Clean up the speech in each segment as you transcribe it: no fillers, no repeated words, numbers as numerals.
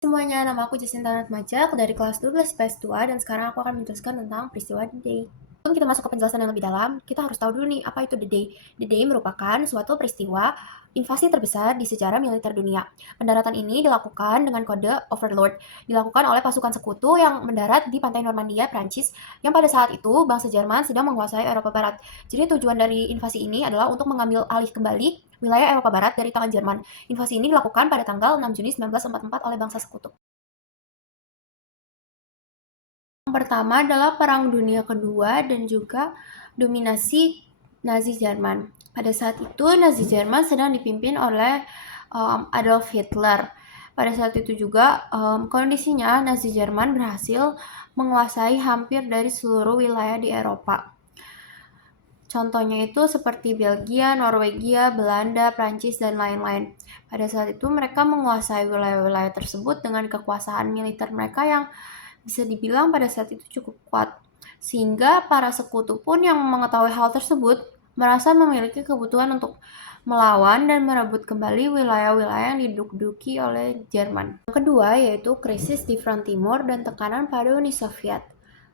Semuanya, nama aku Jacinta Natmaja, aku dari kelas 12 IPS 2, dan sekarang aku akan menjelaskan tentang peristiwa D-Day. Sebelum kita masuk ke penjelasan yang lebih dalam, kita harus tahu dulu nih, apa itu D-Day. D-Day merupakan suatu peristiwa invasi terbesar di sejarah militer dunia. Pendaratan ini dilakukan dengan kode Overlord, dilakukan oleh pasukan sekutu yang mendarat di pantai Normandia, Prancis, yang pada saat itu bangsa Jerman sedang menguasai Eropa Barat. Jadi tujuan dari invasi ini adalah untuk mengambil alih kembali wilayah Eropa Barat dari tangan Jerman. Invasi ini dilakukan pada tanggal 6 Juni 1944 oleh bangsa sekutu. Yang pertama adalah Perang Dunia Kedua dan juga dominasi Nazi Jerman. Pada saat itu Nazi Jerman sedang dipimpin oleh Adolf Hitler. Pada saat itu juga kondisinya Nazi Jerman berhasil menguasai hampir dari seluruh wilayah di Eropa. Contohnya itu seperti Belgia, Norwegia, Belanda, Prancis, dan lain-lain. Pada saat itu mereka menguasai wilayah-wilayah tersebut dengan kekuasaan militer mereka yang bisa dibilang pada saat itu cukup kuat. Sehingga para sekutu pun yang mengetahui hal tersebut merasa memiliki kebutuhan untuk melawan dan merebut kembali wilayah-wilayah yang diduduki oleh Jerman. Yang kedua yaitu krisis di front timur dan tekanan pada Uni Soviet.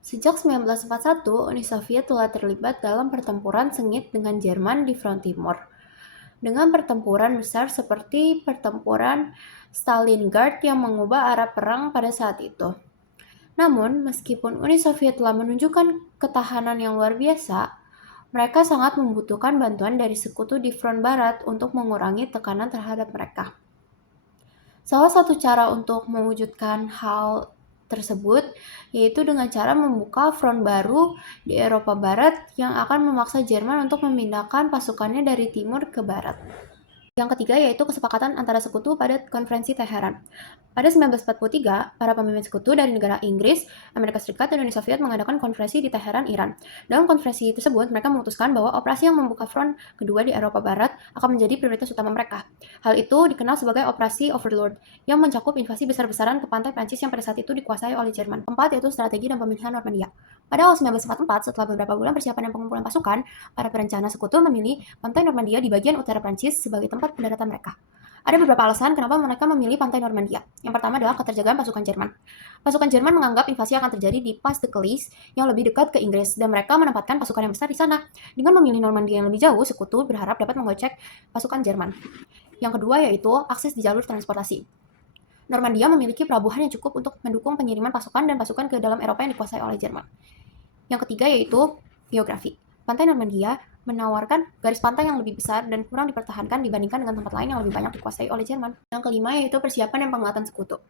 Sejak 1941, Uni Soviet telah terlibat dalam pertempuran sengit dengan Jerman di front timur. Dengan pertempuran besar seperti pertempuran Stalingrad yang mengubah arah perang pada saat itu. Namun, meskipun Uni Soviet telah menunjukkan ketahanan yang luar biasa, mereka sangat membutuhkan bantuan dari sekutu di front barat untuk mengurangi tekanan terhadap mereka. Salah satu cara untuk mewujudkan hal tersebut yaitu dengan cara membuka front baru di Eropa Barat yang akan memaksa Jerman untuk memindahkan pasukannya dari timur ke barat. Yang ketiga yaitu kesepakatan antara sekutu pada konferensi Teheran. Pada 1943, para pemimpin sekutu dari negara Inggris, Amerika Serikat, dan Uni Soviet mengadakan konferensi di Teheran, Iran. Dalam konferensi tersebut, mereka memutuskan bahwa operasi yang membuka front kedua di Eropa Barat akan menjadi prioritas utama mereka. Hal itu dikenal sebagai Operasi Overlord, yang mencakup invasi besar-besaran ke pantai Prancis yang pada saat itu dikuasai oleh Jerman. Keempat yaitu strategi dan pemilihan Normandia. Pada awal 1944, setelah beberapa bulan persiapan dan pengumpulan pasukan, para perencana sekutu memilih pantai Normandia di bagian utara Prancis sebagai tempat pendaratan mereka. Ada beberapa alasan kenapa mereka memilih pantai Normandia. Yang pertama adalah keterjagaan pasukan Jerman. Pasukan Jerman menganggap invasi akan terjadi di Pas de Calais yang lebih dekat ke Inggris, dan mereka menempatkan pasukan yang besar di sana. Dengan memilih Normandia yang lebih jauh, sekutu berharap dapat mengocek pasukan Jerman. Yang kedua yaitu akses di jalur transportasi. Normandia memiliki pelabuhan yang cukup untuk mendukung pengiriman pasukan dan pasukan ke dalam Eropa yang dikuasai oleh Jerman. Yang ketiga yaitu geografi. Pantai Normandia menawarkan garis pantai yang lebih besar dan kurang dipertahankan dibandingkan dengan tempat lain yang lebih banyak dikuasai oleh Jerman. Yang kelima yaitu persiapan dan penguatan sekutu.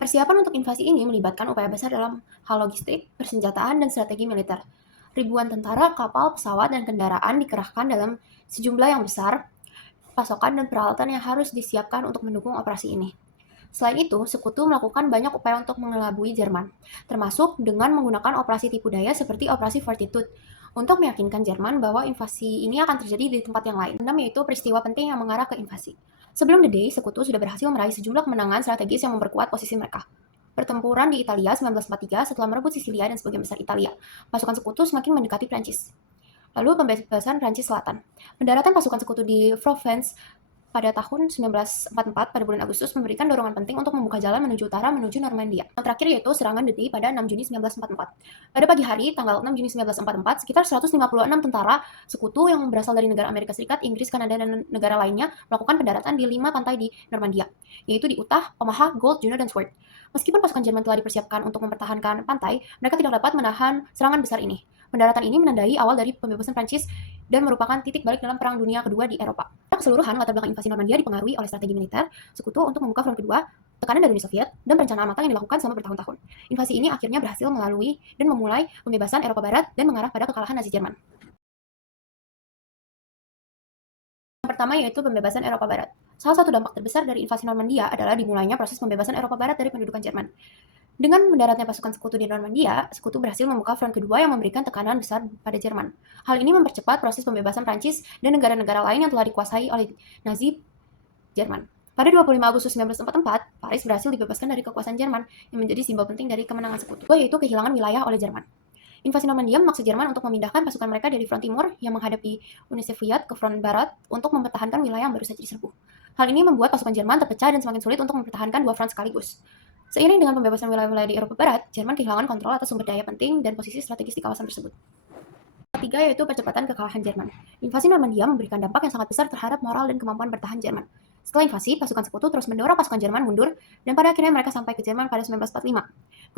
Persiapan untuk invasi ini melibatkan upaya besar dalam hal logistik, persenjataan, dan strategi militer. Ribuan tentara, kapal, pesawat, dan kendaraan dikerahkan dalam sejumlah yang besar, pasokan dan peralatan yang harus disiapkan untuk mendukung operasi ini. Selain itu, sekutu melakukan banyak upaya untuk mengelabui Jerman, termasuk dengan menggunakan operasi tipu daya seperti Operasi Fortitude, untuk meyakinkan Jerman bahwa invasi ini akan terjadi di tempat yang lain. Enam yaitu peristiwa penting yang mengarah ke invasi. Sebelum D-Day, sekutu sudah berhasil meraih sejumlah kemenangan strategis yang memperkuat posisi mereka. Pertempuran di Italia 1943 setelah merebut Sisilia dan sebagian besar Italia, pasukan sekutu semakin mendekati Prancis. Lalu pembebasan Prancis Selatan. Pendaratan pasukan sekutu di Provence pada tahun 1944 pada bulan Agustus memberikan dorongan penting untuk membuka jalan menuju utara menuju Normandia. Yang terakhir yaitu serangan D-Day pada 6 Juni 1944. Pada pagi hari, tanggal 6 Juni 1944, sekitar 156 tentara sekutu yang berasal dari negara Amerika Serikat, Inggris, Kanada, dan negara lainnya melakukan pendaratan di 5 pantai di Normandia, yaitu di Utah, Omaha, Gold, Juno, dan Sword. Meskipun pasukan Jerman telah dipersiapkan untuk mempertahankan pantai, mereka tidak dapat menahan serangan besar ini. Pendaratan ini menandai awal dari pembebasan Prancis dan merupakan titik balik dalam Perang Dunia Kedua di Eropa. Keseluruhan, latar belakang invasi Normandia dipengaruhi oleh strategi militer sekutu untuk membuka front kedua, tekanan dari Uni Soviet, dan perencanaan matang yang dilakukan selama bertahun-tahun. Invasi ini akhirnya berhasil melalui dan memulai pembebasan Eropa Barat dan mengarah pada kekalahan Nazi Jerman. Yang pertama yaitu pembebasan Eropa Barat. Salah satu dampak terbesar dari invasi Normandia adalah dimulainya proses pembebasan Eropa Barat dari pendudukan Jerman. Dengan mendaratnya pasukan sekutu di Normandia, sekutu berhasil membuka front kedua yang memberikan tekanan besar pada Jerman. Hal ini mempercepat proses pembebasan Prancis dan negara-negara lain yang telah dikuasai oleh Nazi Jerman. Pada 25 Agustus 1944, Paris berhasil dibebaskan dari kekuasaan Jerman yang menjadi simbol penting dari kemenangan sekutu, yaitu kehilangan wilayah oleh Jerman. Invasi Normandia memaksa Jerman untuk memindahkan pasukan mereka dari front timur yang menghadapi Uni Soviet ke front barat untuk mempertahankan wilayah yang baru saja diserbu. Hal ini membuat pasukan Jerman terpecah dan semakin sulit untuk mempertahankan dua front sekaligus. Seiring dengan pembebasan wilayah-wilayah di Eropa Barat, Jerman kehilangan kontrol atas sumber daya penting dan posisi strategis di kawasan tersebut. Ketiga yaitu percepatan kekalahan Jerman. Invasi Normandia memberikan dampak yang sangat besar terhadap moral dan kemampuan bertahan Jerman. Setelah invasi, pasukan sekutu terus mendorong pasukan Jerman mundur, dan pada akhirnya mereka sampai ke Jerman pada 1945.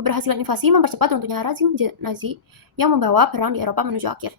Keberhasilan invasi mempercepat runtuhnya rezim Nazi yang membawa perang di Eropa menuju akhir.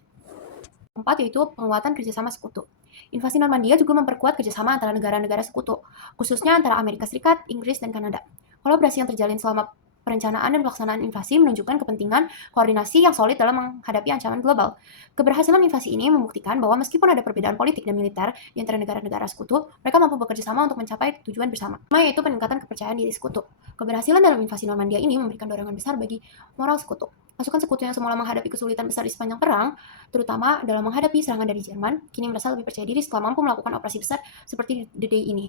Keempat yaitu penguatan kerjasama sekutu. Invasi Normandia juga memperkuat kerjasama antara negara-negara sekutu, khususnya antara Amerika Serikat, Inggris, dan Kanada. Kolaborasi yang terjalin selama perencanaan dan pelaksanaan invasi menunjukkan kepentingan koordinasi yang solid dalam menghadapi ancaman global. Keberhasilan invasi ini membuktikan bahwa meskipun ada perbedaan politik dan militer di antara negara-negara sekutu, mereka mampu bekerja sama untuk mencapai tujuan bersama. Pertama yaitu peningkatan kepercayaan diri sekutu. Keberhasilan dalam invasi Normandia ini memberikan dorongan besar bagi moral sekutu. Pasukan sekutu yang semula menghadapi kesulitan besar di sepanjang perang, terutama dalam menghadapi serangan dari Jerman, kini merasa lebih percaya diri setelah mampu melakukan operasi besar seperti The Day ini.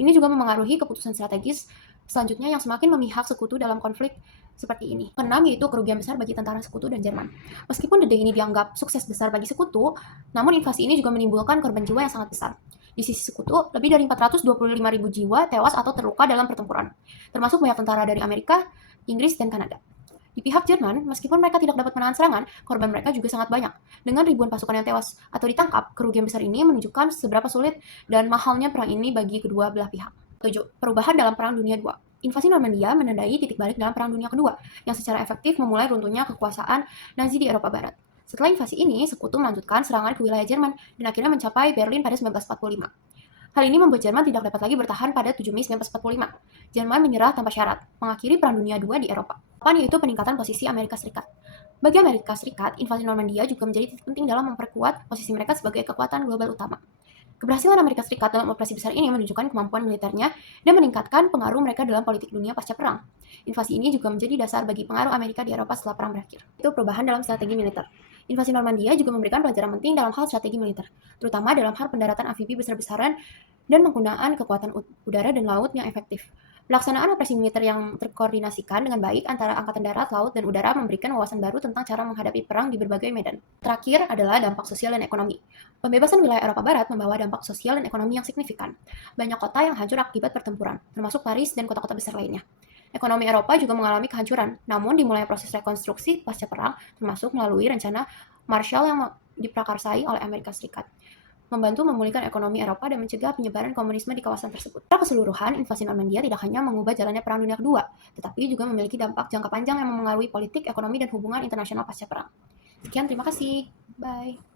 Ini juga memengaruhi keputusan strategis selanjutnya yang semakin memihak sekutu dalam konflik seperti ini. Keenam yaitu kerugian besar bagi tentara sekutu dan Jerman. Meskipun The Day ini dianggap sukses besar bagi sekutu, namun invasi ini juga menimbulkan korban jiwa yang sangat besar. Di sisi sekutu, lebih dari 425.000 jiwa tewas atau terluka dalam pertempuran, termasuk banyak tentara dari Amerika, Inggris, dan Kanada. Di pihak Jerman, meskipun mereka tidak dapat menahan serangan, korban mereka juga sangat banyak. Dengan ribuan pasukan yang tewas atau ditangkap, kerugian besar ini menunjukkan seberapa sulit dan mahalnya perang ini bagi kedua belah pihak. 7. Perubahan dalam Perang Dunia II. Invasi Normandia menandai titik balik dalam Perang Dunia Kedua, yang secara efektif memulai runtuhnya kekuasaan Nazi di Eropa Barat. Setelah invasi ini, sekutu melanjutkan serangan ke wilayah Jerman dan akhirnya mencapai Berlin pada 1945. Hal ini membuat Jerman tidak dapat lagi bertahan pada 7 Mei 1945. Jerman menyerah tanpa syarat, mengakhiri Perang Dunia II di Eropa. 8 yaitu peningkatan posisi Amerika Serikat. Bagi Amerika Serikat, invasi Normandia juga menjadi titik penting dalam memperkuat posisi mereka sebagai kekuatan global utama. Keberhasilan Amerika Serikat dalam operasi besar ini menunjukkan kemampuan militernya dan meningkatkan pengaruh mereka dalam politik dunia pasca perang. Invasi ini juga menjadi dasar bagi pengaruh Amerika di Eropa setelah perang berakhir. Itu perubahan dalam strategi militer. Invasi Normandia juga memberikan pelajaran penting dalam hal strategi militer, terutama dalam hal pendaratan amfibi besar-besaran dan penggunaan kekuatan udara dan laut yang efektif. Pelaksanaan operasi militer yang terkoordinasikan dengan baik antara angkatan darat, laut, dan udara memberikan wawasan baru tentang cara menghadapi perang di berbagai medan. Terakhir adalah dampak sosial dan ekonomi. Pembebasan wilayah Eropa Barat membawa dampak sosial dan ekonomi yang signifikan. Banyak kota yang hancur akibat pertempuran, termasuk Paris dan kota-kota besar lainnya. Ekonomi Eropa juga mengalami kehancuran, namun dimulai proses rekonstruksi pasca perang, termasuk melalui rencana Marshall yang diprakarsai oleh Amerika Serikat, membantu memulihkan ekonomi Eropa dan mencegah penyebaran komunisme di kawasan tersebut. Secara keseluruhan, invasi Normandia tidak hanya mengubah jalannya Perang Dunia Kedua, tetapi juga memiliki dampak jangka panjang yang memengaruhi politik, ekonomi, dan hubungan internasional pasca perang. Sekian, terima kasih. Bye.